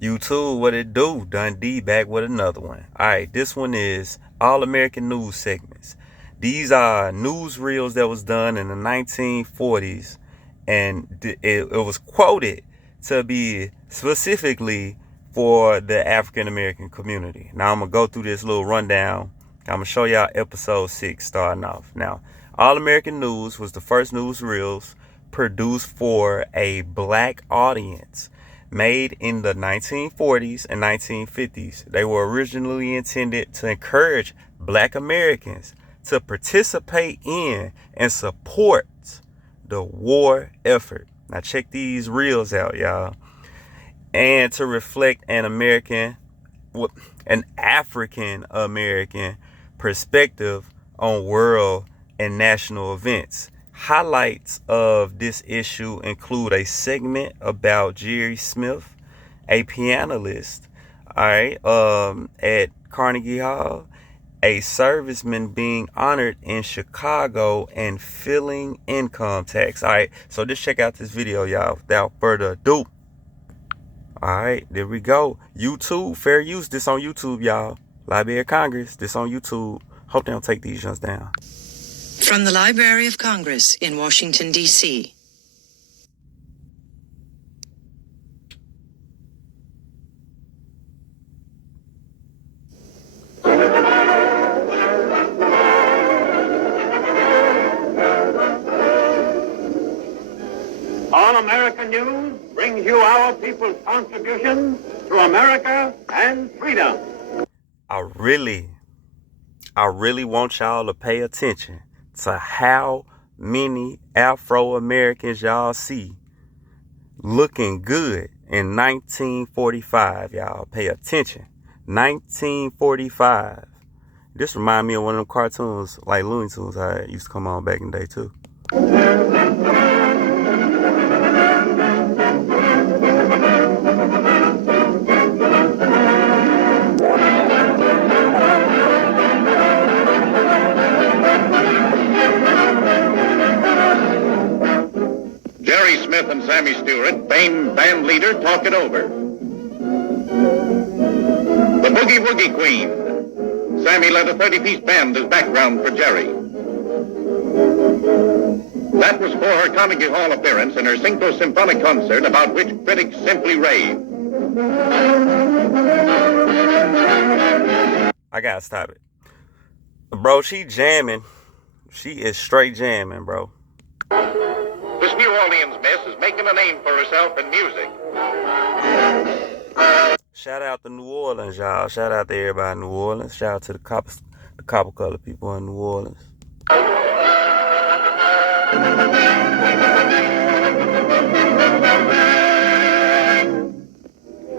YouTube, what it do? Dundee back with another one. Alright, this one is All American News segments. These are newsreels that was done in the 1940s, and it was quoted to be specifically for the African American community. Now I'm going to go through this little rundown. I'm going to show y'all episode 6 starting off. Now, All American News was the first newsreels produced for a black audience, made in the 1940s and 1950s. They were originally intended to encourage black Americans to participate in and support the war effort. Now check these reels out, y'all. And to reflect an African American perspective on world and national events. Highlights of this issue include a segment about Jeri Smith, a pianist, at Carnegie Hall, a serviceman being honored in Chicago, and filing income tax. All right, so just check out this video, y'all, without further ado. All right, there we go. YouTube, fair use. This on YouTube, y'all. Library of Congress, this on YouTube. Hope they don't take these ones down. From the Library of Congress in Washington, D.C. All American News brings you our people's contribution to America and freedom. I really want y'all to pay attention to how many Afro-Americans y'all see looking good in 1945. Y'all pay attention. 1945. This remind me of one of them cartoons like Looney Tunes I used to come on back in the day too. Jeri Smith and Sammy Stewart, famed band leader, talk it over. The Boogie Woogie Queen. Sammy led a 30-piece band as background for Jeri. That was for her Carnegie Hall appearance in her Cinco Symphonic concert, about which critics simply rave. I gotta stop it. Bro, she jamming. She is straight jamming, bro. This New Orleans miss is making a name for herself in music. Shout out to New Orleans, y'all. Shout out to everybody in New Orleans. Shout out to the copper colored people in New Orleans.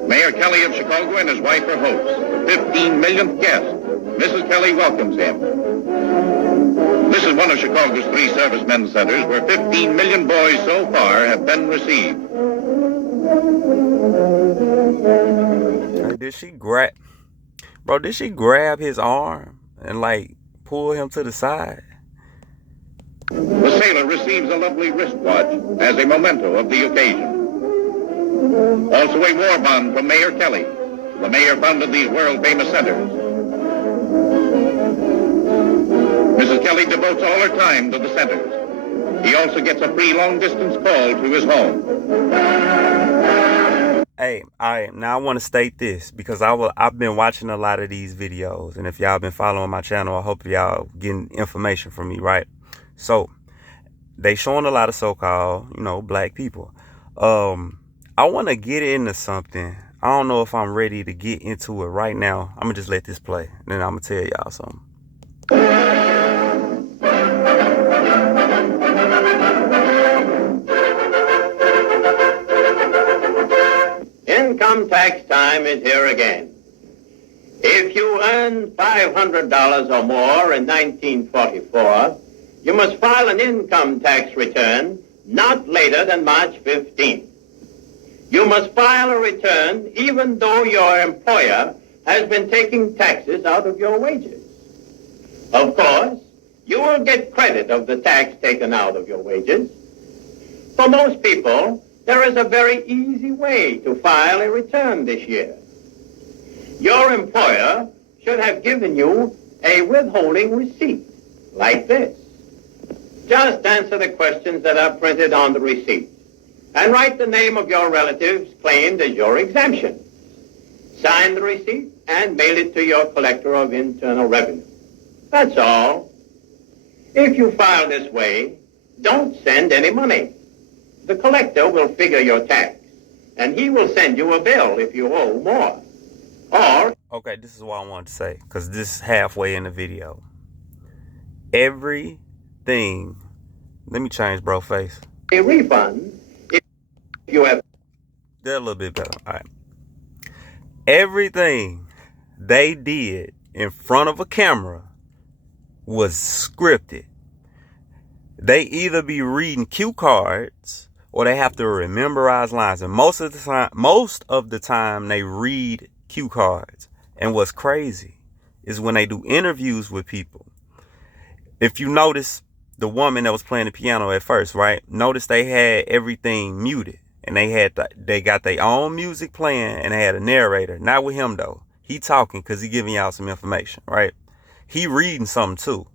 Mayor Kelly of Chicago and his wife are hosts. The 15 millionth guest. Mrs. Kelly welcomes him. This is one of Chicago's 3 servicemen's centers where 15 million boys so far have been received. Hey, did she grab his arm and like pull him to the side? The sailor receives a lovely wristwatch as a memento of the occasion. Also a war bond from Mayor Kelly. The mayor founded these world-famous centers. Mrs. Kelly devotes all her time to the centers. He also gets a free long-distance call to his home. Hey, now I want to state this because I've been watching a lot of these videos, and if y'all been following my channel, I hope y'all getting information from me, right? So they showing a lot of so-called, black people. I want to get into something. I don't know if I'm ready to get into it right now. I'm gonna just let this play, and then I'm gonna tell y'all something. Income tax time is here again. If you earn $500 or more in 1944, you must file an income tax return not later than March 15th. You must file a return even though your employer has been taking taxes out of your wages. Of course, you will get credit of the tax taken out of your wages. For most people, there is a very easy way to file a return this year. Your employer should have given you a withholding receipt, like this. Just answer the questions that are printed on the receipt, and write the name of your relatives claimed as your exemption. Sign the receipt and mail it to your collector of internal revenue. That's all. If you file this way, don't send any money. The collector will figure your tax, and he will send you a bill if you owe more. Or... Okay, this is what I wanted to say, because this is halfway in the video. Everything... Let me change bro face. a refund if you have... They're a little bit better. All right. Everything they did in front of a camera was scripted. They either be reading cue cards or they have to memorize lines. And most of the time they read cue cards. And what's crazy is when they do interviews with people. If you notice the woman that was playing the piano at first, right? Notice they had everything muted. And they got their own music playing, and they had a narrator. Not with him though. He talking because he giving y'all some information, right? He reading something too.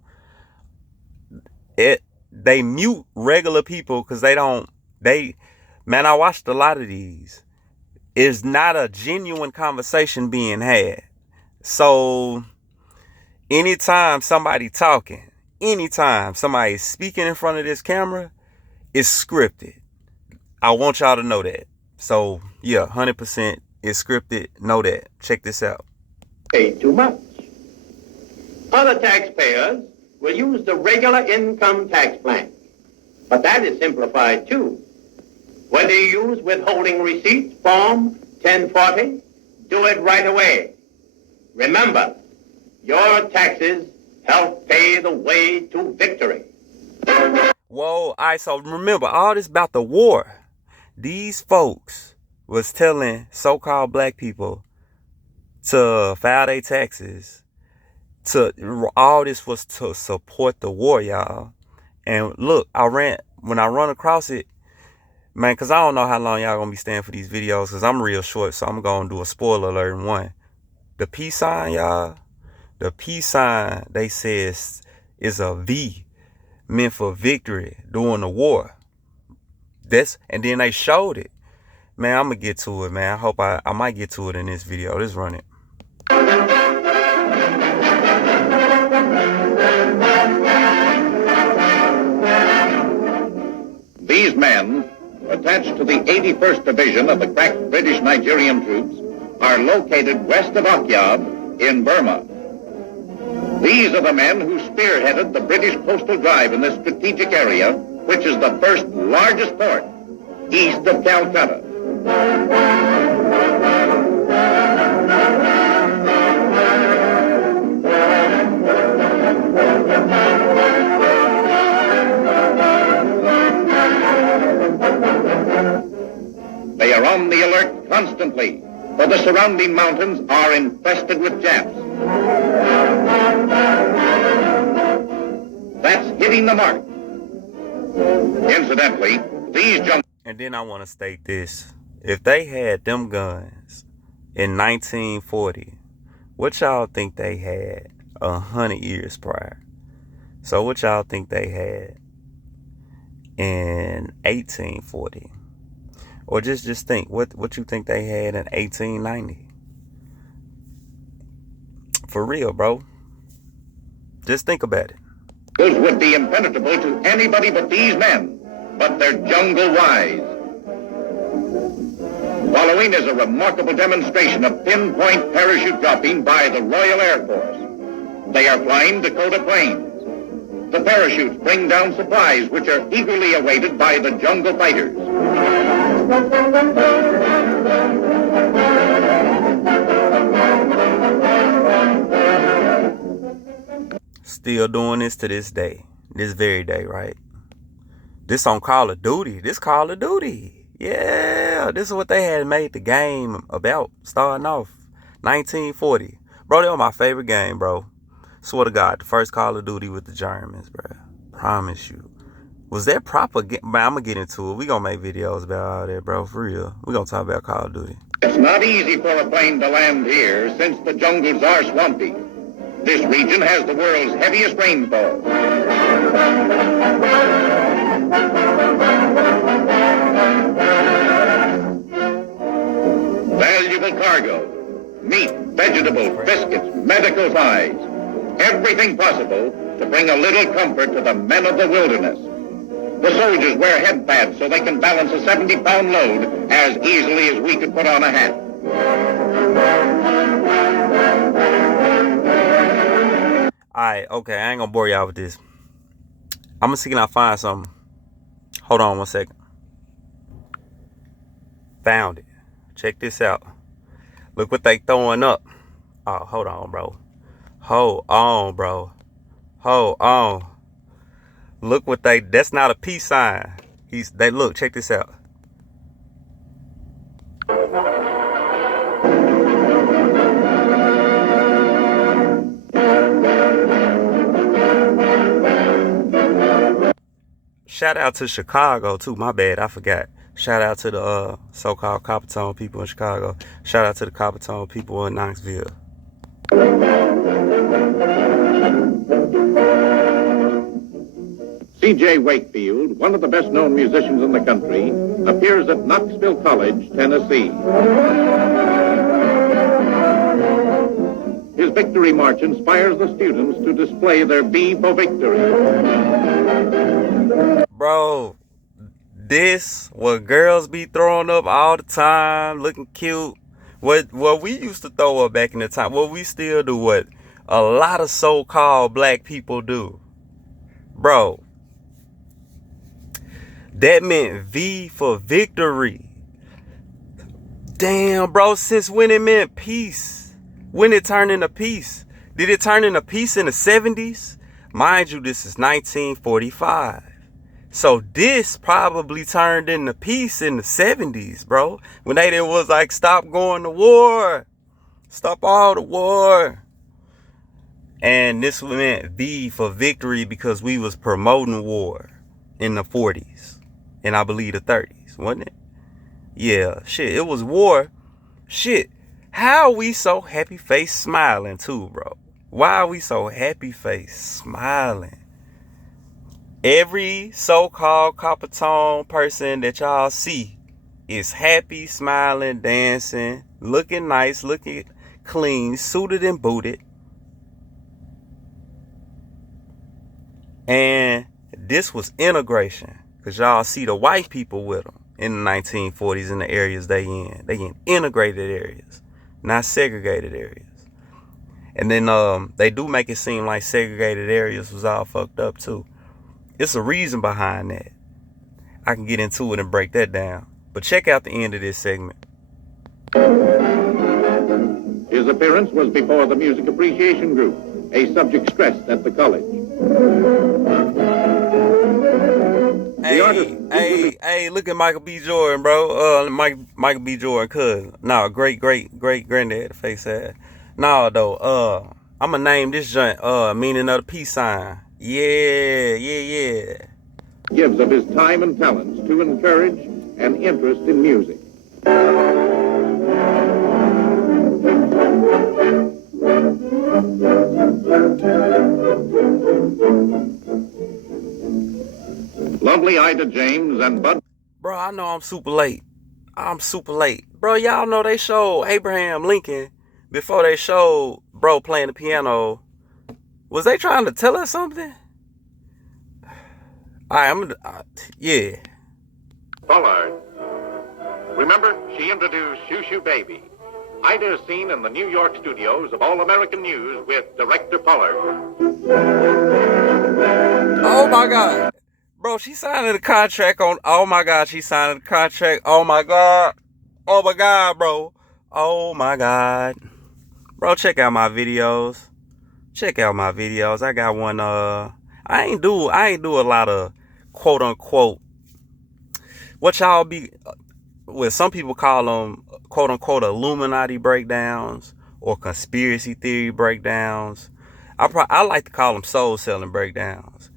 They mute regular people because man, I watched a lot of these. It's not a genuine conversation being had. So anytime somebody talking, anytime somebody is speaking in front of this camera, it's scripted. I want y'all to know that. So, yeah, 100% is scripted. Know that. Check this out. Pay too much. Other taxpayers will use the regular income tax plan. But that is simplified, too. Whether you use withholding receipt, Form 1040, do it right away. Remember, your taxes help pay the way to victory. Whoa, all right, so remember, all this about the war. These folks was telling so-called black people to file their taxes. All this was to support the war, y'all. And look, when I run across it, man, because I don't know how long y'all gonna be staying for these videos, because I'm real short, so I'm gonna do a spoiler alert in one. The peace sign, y'all, the peace sign, they says, is a V, meant for victory during the war. And then they showed it. Man, I'm gonna get to it, man. I hope I might get to it in this video. Let's run it. These men, attached to the 81st Division of the crack British Nigerian troops, are located west of Akyab in Burma. These are the men who spearheaded the British coastal drive in this strategic area, which is the first largest port east of Calcutta. They are on the alert constantly, for the surrounding mountains are infested with Japs. That's hitting the mark. Incidentally, these And then I want to state this. If they had them guns in 1940, what y'all think they had 100 years prior? So what y'all think they had in 1840? Or just think, what you think they had in 1890? For real, bro. Just think about it. Those would be impenetrable to anybody but these men, but they're jungle wise. Following is a remarkable demonstration of pinpoint parachute dropping by the Royal Air Force. They are flying Dakota planes. The parachutes bring down supplies which are eagerly awaited by the jungle fighters. Still doing this to this day. This very day, right? This on Call of Duty. This Call of Duty. Yeah, this is what they had made the game about starting off. 1940. Bro, that was my favorite game, bro. Swear to God, the first Call of Duty with the Germans, bro. Promise you. Was that propaganda? Man, I'm gonna get into it. We gonna make videos about all that, bro. For real. We gonna talk about Call of Duty. It's not easy for a plane to land here since the jungles are swampy. This region has the world's heaviest rainfall. Valuable cargo, meat, vegetables, biscuits, medical supplies, everything possible to bring a little comfort to the men of the wilderness. The soldiers wear head pads so they can balance a 70-pound load as easily as we could put on a hat. Alright, okay, I ain't gonna bore y'all with this. I'm gonna see if I find something. Hold on 1 second. Found it. Check this out. Look what they throwing up. Oh, hold on, bro. Hold on, bro. Hold on. Look what that's not a peace sign. Look, check this out. Shout out to Chicago too. My bad, I forgot. Shout out to the so-called Copper Tone people in Chicago. Shout out to the Copper Tone people in Knoxville. C.J. Wakefield, one of the best-known musicians in the country, appears at Knoxville College, Tennessee. His victory march inspires the students to display their B for victory. Bro, this what girls be throwing up all the time, looking cute. What we used to throw up back in the time. What we still do, what a lot of so-called black people do. Bro, that meant V for victory. Damn, bro, since when it meant peace? When it turned into peace? Did it turn into peace in the 70s? Mind you, this is 1945. So this probably turned into peace in the 70s, bro. When they was like, stop going to war. Stop all the war. And this meant V for victory because we was promoting war in the 40s. And I believe the 30s, wasn't it? Yeah, shit, it was war. Shit, how are we so happy-faced smiling too, bro? Why are we so happy-faced smiling? Every so-called Copper Tone person that y'all see is happy, smiling, dancing, looking nice, looking clean, suited and booted. And this was integration, because y'all see the white people with them in the 1940s in the areas they in. They in integrated areas, not segregated areas. And then they do make it seem like segregated areas was all fucked up too. It's a reason behind that. I can get into it and break that down. But check out the end of this segment. His appearance was before the Music Appreciation Group, a subject stressed at the college. Hey, look at Michael B. Jordan, bro. Michael B. Jordan, cuz. No, great granddad face ass. No, though, I'ma name this joint, meaning of the peace sign. Yeah. Gives of his time and talents to encourage an interest in music. Lovely Ida James and Bud. Bro, I know I'm super late. Bro, y'all know they showed Abraham Lincoln before they showed bro playing the piano. Was they trying to tell us something? Yeah. Pollard. Remember, she introduced Shoo Shoo Baby. Ida is seen in the New York studios of All American News with director Pollard. Oh my God. Bro, she signed a contract on, oh my God, she signed a contract. Oh my God, bro. Oh my God. Bro, check out my videos. I got one, I ain't do a lot of quote unquote, what y'all be, well, some people call them quote unquote Illuminati breakdowns or conspiracy theory breakdowns. I like to call them soul selling breakdowns.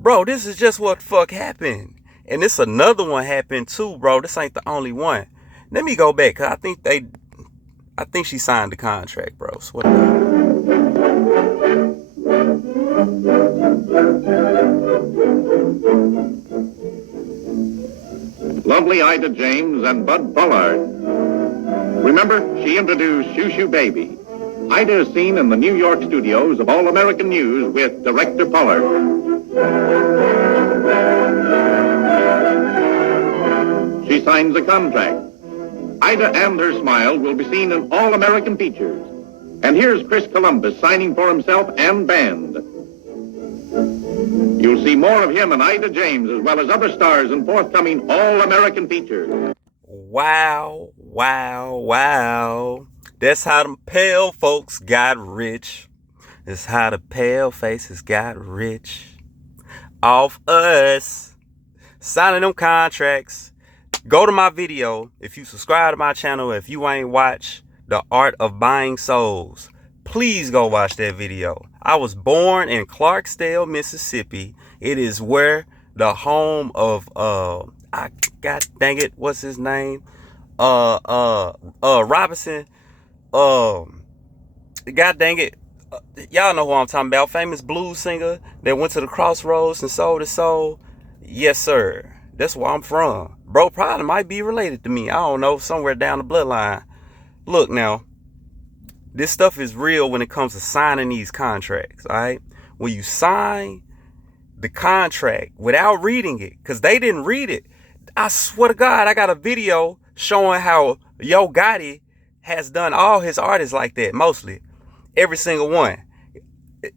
Bro, this is just what the fuck happened. And this another one happened too, bro. This ain't the only one. Let me go back, cause I think she signed the contract, bro. Swear to God. Lovely Ida James and Bud Pollard. Remember, she introduced Shoo Shoo Baby. Ida is seen in the New York studios of All American News with director Pollard. She signs a contract. Ida and her smile will be seen in All American features. And here's Chris Columbus signing for himself and band. You'll see more of him and Ida James as well as other stars in forthcoming All American features. Wow, wow, wow. That's how them pale folks got rich. That's how the pale faces got rich. Off us. Signing them contracts. Go to my video. If you subscribe to my channel, if you ain't watched The Art of Buying Souls, please go watch that video. I was born in Clarksdale, Mississippi. It is where the home of God dang it, what's his name? Robinson. God dang it. Y'all know who I'm talking about. Famous blues singer that went to the crossroads and sold his soul. Yes, sir. That's where I'm from. Bro probably might be related to me. I don't know. Somewhere down the bloodline. Look now. This stuff is real when it comes to signing these contracts. All right. When you sign the contract without reading it, because they didn't read it. I swear to God, I got a video showing how Yo Gotti has done all his artists like that. Mostly. Every single one.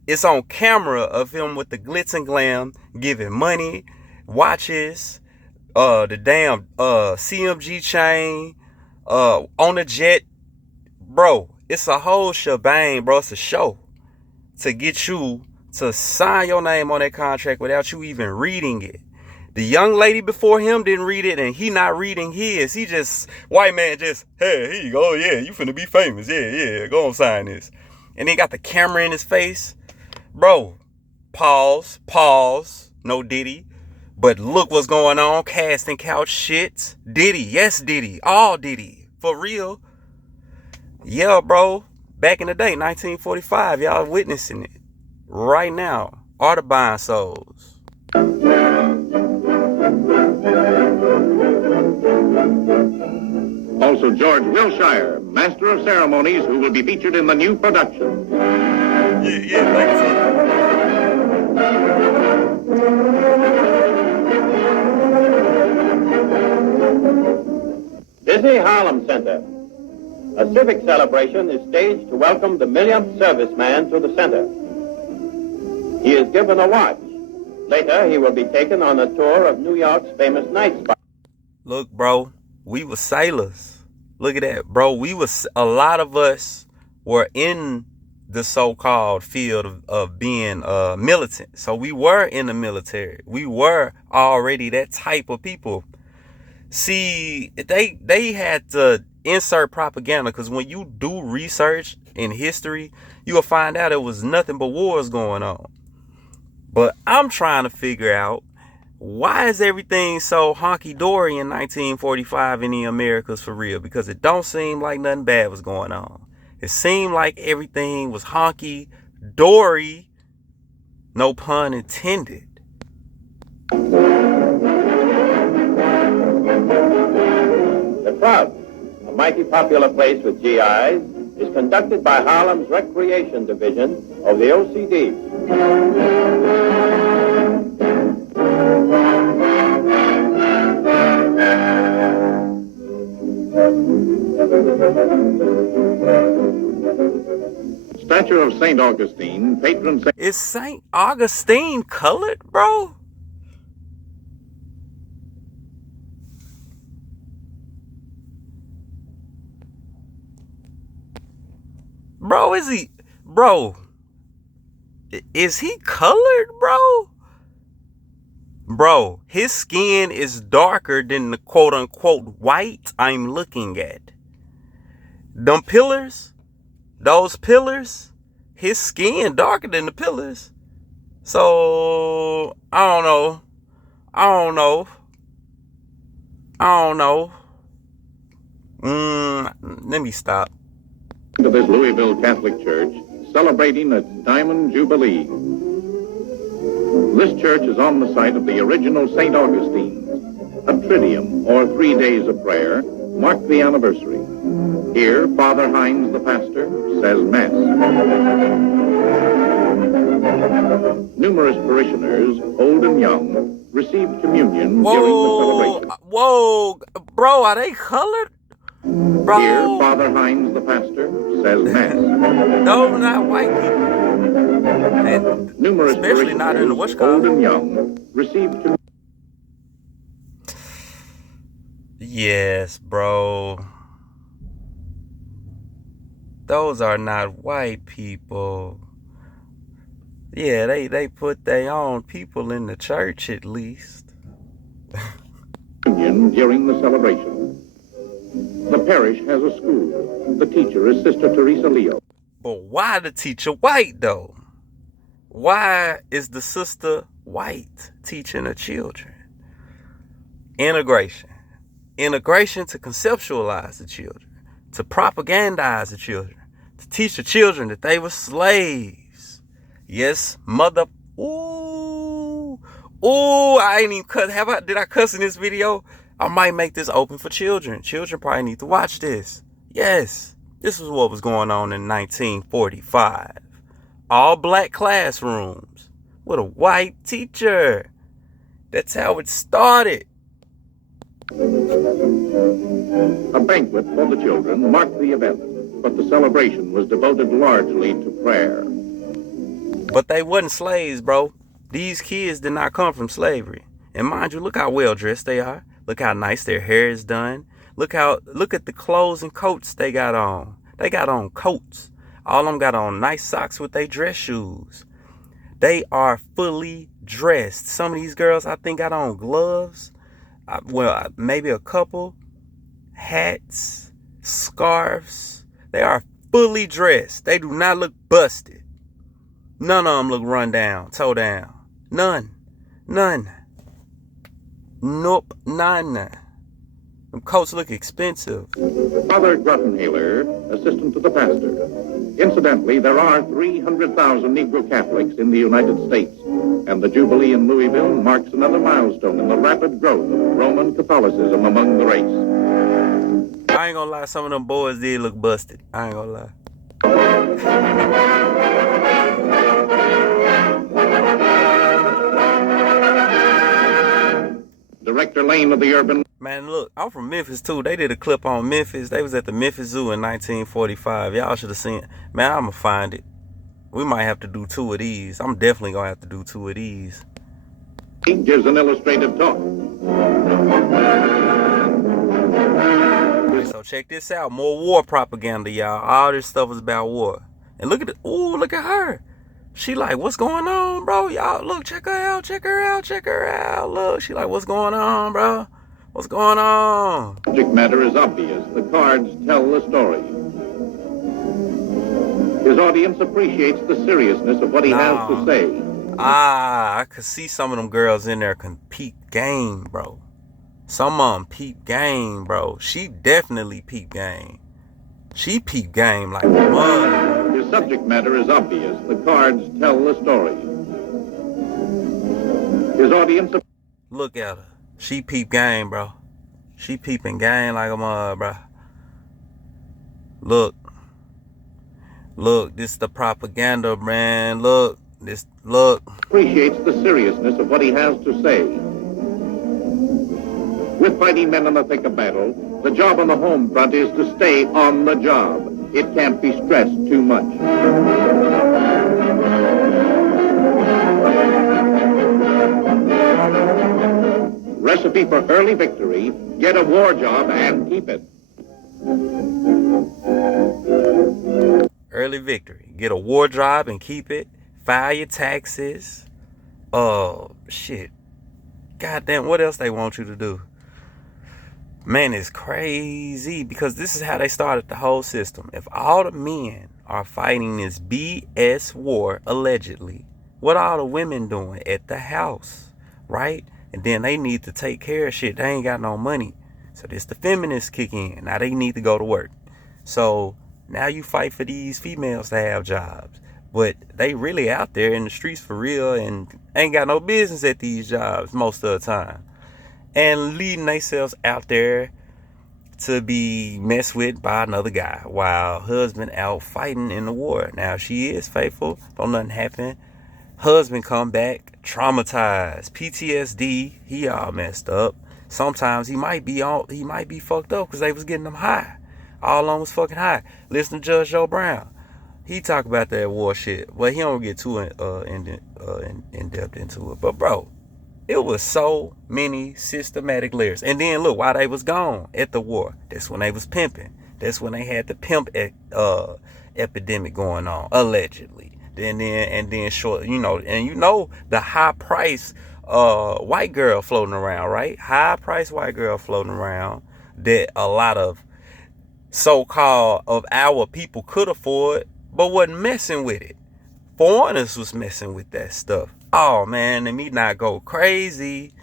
It's on camera of him with the glitz and glam, giving money, watches, the damn CMG chain, on the jet. Bro, it's a whole shebang, bro. It's a show to get you to sign your name on that contract without you even reading it. The young lady before him didn't read it, and he not reading his. He just, white man just, hey, here you go. Yeah, you finna be famous. Yeah, go on, sign this. And he got the camera in his face. Bro, pause, no Diddy. But look what's going on, casting couch shit. Diddy, yes Diddy, all Diddy, for real. Yeah, bro, back in the day, 1945, y'all witnessing it right now. Art of Buying Souls. Also George Wilshire, Master of Ceremonies, who will be featured in the new production. Yeah, thanks. Busy Harlem Center. A civic celebration is staged to welcome the millionth serviceman to the center. He is given a watch. Later, he will be taken on a tour of New York's famous night spots. Look, bro, we were sailors. Look at that, bro. A lot of us were in the so-called field of being militant. So we were in the military. We were already that type of people. See, they had to insert propaganda, because when you do research in history, you will find out it was nothing but wars going on. But I'm trying to figure out, why is everything so honky-dory in 1945 in the Americas for real? Because it don't seem like nothing bad was going on. It seemed like everything was honky-dory, no pun intended. The Club, a mighty popular place with GIs, is conducted by Harlem's Recreation Division of the OCD. Statue of St. Augustine, patron saint. Is St. Augustine colored, bro? Bro, is he colored, bro? Bro, his skin is darker than the quote-unquote white I'm looking at. Them pillars, those pillars, his skin darker than the pillars. So I don't know. I don't know. I don't know. Let me stop. To this Louisville Catholic Church, celebrating its Diamond Jubilee. This church is on the site of the original St. Augustine's. A Triduum, or 3 days of prayer, mark the anniversary. Here, Father Hines, the pastor, says Mass. Numerous parishioners, old and young, received communion during the celebration. Whoa, bro, are they colored? Bro. Here, Father Hines, the pastor, says Mass. No, not white people. And numerous especially not in the West Coast. Old and young, received communion. Yes, bro. Those are not white people. Yeah, they put their own people in the church at least. During the celebration. The parish has a school. The teacher is Sister Teresa Leo. But why the teacher white though? Why is the sister white teaching the children? Integration. Integration to conceptualize the children, to propagandize the children, to teach the children that they were slaves. Yes, mother. Ooh, I ain't even cuss. Did I cuss in this video? I might make this open for children. Children probably need to watch this. Yes, this is what was going on in 1945. All black classrooms with a white teacher. That's how it started. A banquet for the children marked the event, but the celebration was devoted largely to prayer. But they wasn't slaves, bro. These kids did not come from slavery. And mind you, look how well dressed they are. Look how nice their hair is done. Look at the clothes and coats they got on. They got on coats. All of them got on nice socks with their dress shoes. They are fully dressed. Some of these girls, I think, got on gloves. Well, maybe a couple. Hats, scarves. They are fully dressed. They do not look busted. None of them look run down, toe down. None. Nope, none. Them coats look expensive. Father Grottenhaler, assistant to the pastor. Incidentally, there are 300,000 Negro Catholics in the United States, and the Jubilee in Louisville marks another milestone in the rapid growth of Roman Catholicism among the race. I ain't gonna lie, some of them boys did look busted. I ain't gonna lie. Director Lane of the Urban... Man, look, I'm from Memphis, too. They did a clip on Memphis. They was at the Memphis Zoo in 1945. Y'all should have seen it. Man, I'm going to find it. We might have to do 2 of these. I'm definitely going to have to do 2 of these. He gives an illustrated talk. Okay, so check this out. More war propaganda, y'all. All this stuff is about war. And look at it. Ooh, look at her. She like, what's going on, bro? Y'all, look, check her out. Look, she like, what's going on, bro? What's going on? Subject matter is obvious. The cards tell the story. His audience appreciates the seriousness of what he has to say. I could see some of them girls in there can peep game, bro. Some of them peep game, bro. She definitely peep game. She peep game like mud. His subject matter is obvious. The cards tell the story. His audience... Look at her. She peep game, bro. She peeping game like a mud, bro. Look, this the propaganda, man. Look. Appreciates the seriousness of what he has to say. With fighting men in the thick of battle, the job on the home front is to stay on the job. It can't be stressed too much. Recipe for early victory: get a war job and keep it. Early victory. Get a war job and keep it. File your taxes. Oh, shit. Goddamn, what else they want you to do? Man, it's crazy because this is how they started the whole system. If all the men are fighting this BS war, allegedly, What are all the women doing at the house, right? And then they need to take care of shit. They ain't got no money. So this the feminists kick in. Now they need to go to work. So now you fight for these females to have jobs. But they really out there in the streets for real and ain't got no business at these jobs most of the time. And leading themselves out there to be messed with by another guy while husband out fighting in the war. Now she is faithful. Don't nothing happen. Husband come back traumatized, PTSD. He all messed up. Sometimes he might be fucked up because they was getting him high. All along was fucking high. Listen to Judge Joe Brown. He talk about that war shit, but he don't get too in depth into it. But bro, it was so many systematic layers. And then look, while they was gone at the war, that's when they was pimping. That's when they had the pimp epidemic going on, allegedly. Then short, the high price white girl floating around, right? High price white girl floating around that a lot of so-called of our people could afford, but wasn't messing with it. Foreigners was messing with that stuff. Oh man, let me not go crazy.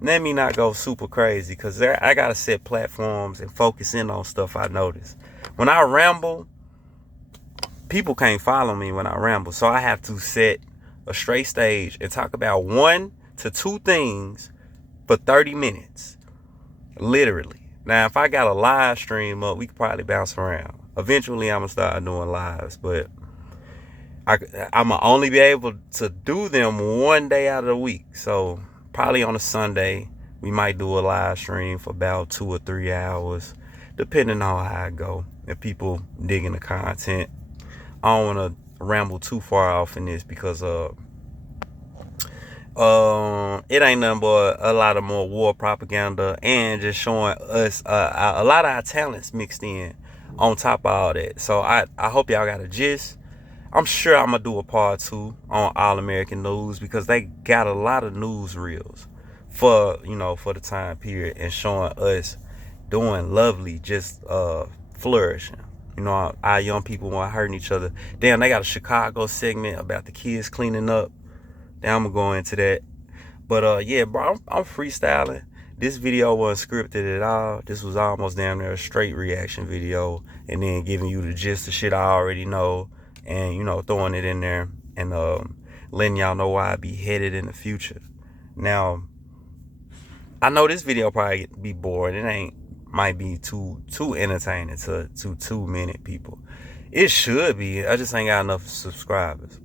Let me not go super crazy, because I gotta set platforms and focus in on stuff I notice. When I ramble, people can't follow me when I ramble, so I have to set a straight stage and talk about 1 to 2 things for 30 minutes. Literally. Now, if I got a live stream up, we could probably bounce around. Eventually, I'm going to start doing lives, but I'm going to only be able to do them 1 day out of the week. So, probably on a Sunday, we might do a live stream for about 2 or 3 hours, depending on how I go. If people digging the content. I don't want to ramble too far off in this because it ain't nothing but a lot of more war propaganda and just showing us a lot of our talents mixed in on top of all that. So I hope y'all got a gist. I'm sure I'm gonna do a part 2 on All American News because they got a lot of newsreels for the time period and showing us doing lovely, just flourishing. Our young people weren't hurting each other. Damn, they got a Chicago segment about the kids cleaning up. Now I'm going to go into that. But, yeah, bro, I'm freestyling. This video wasn't scripted at all. This was almost damn near a straight reaction video. And then giving you the gist of shit I already know. And, throwing it in there. And letting y'all know why I be headed in the future. Now, I know this video probably be boring. Might be too entertaining to too many people. It should be. I just ain't got enough subscribers.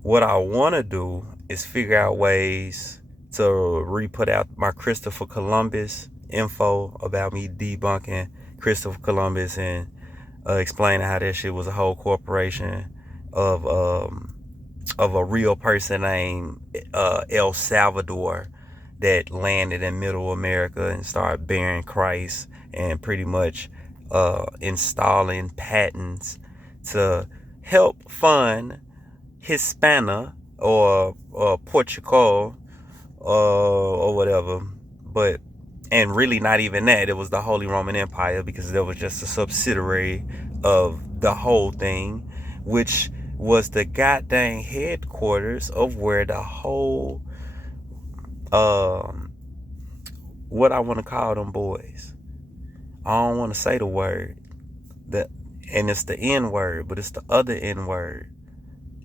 What I want to do is figure out ways to re-put out my Christopher Columbus info about me debunking Christopher Columbus and explaining how that shit was a whole corporation of a real person named El Salvador that landed in Middle America and started bearing Christ and pretty much installing patents to help fund Hispania or Portugal or whatever. And really not even that. It was the Holy Roman Empire because there was just a subsidiary of the whole thing, which was the goddamn headquarters of where the whole what I want to call them boys. I don't want to say the word and it's the N word, but it's the other N word.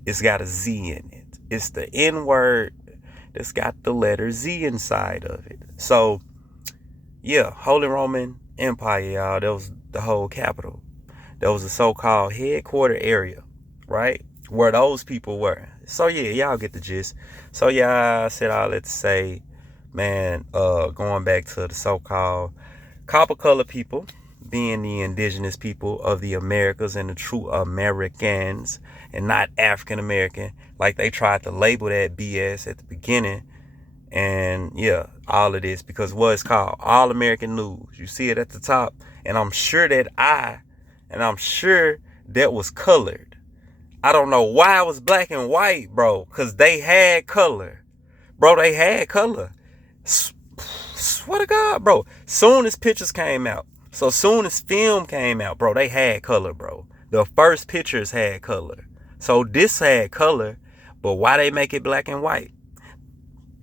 It's got a Z in it. It's the N word that's got the letter Z inside of it. So yeah, Holy Roman Empire, y'all. That was the whole capital. That was the so-called headquarter area, right? Where those people were. So yeah, y'all get the gist. So yeah, I said all that to say, man, going back to the so-called copper colored people being the indigenous people of the Americas and the true Americans and not African American, like they tried to label that BS at the beginning. And yeah, all of this because what it's called All American News. You see it at the top, and I'm sure that was colored. I don't know why it was black and white, bro, because they had color. Bro, they had color. Swear to God, bro. Soon as pictures came out, so soon as film came out, bro, they had color, bro. The first pictures had color. So this had color, But why they make it black and white?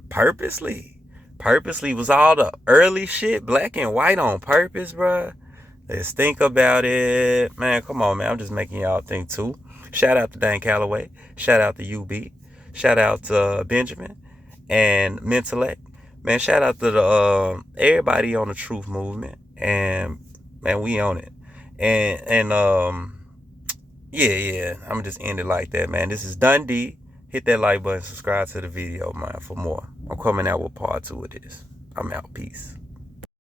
Purposely was all the early shit black and white on purpose, bruh. Let's think about it. Man, come on, man. I'm just making y'all think too. Shout out to Dan Calloway. Shout out to UB. Shout out to Benjamin and Mentellect. Man, shout out to the everybody on the Truth Movement. And man, we on it. And yeah. I'm just end it like that, man. This is Dundee. Hit that like button, subscribe to the video, man, for more. I'm coming out with part 2 of this. I'm out. Peace.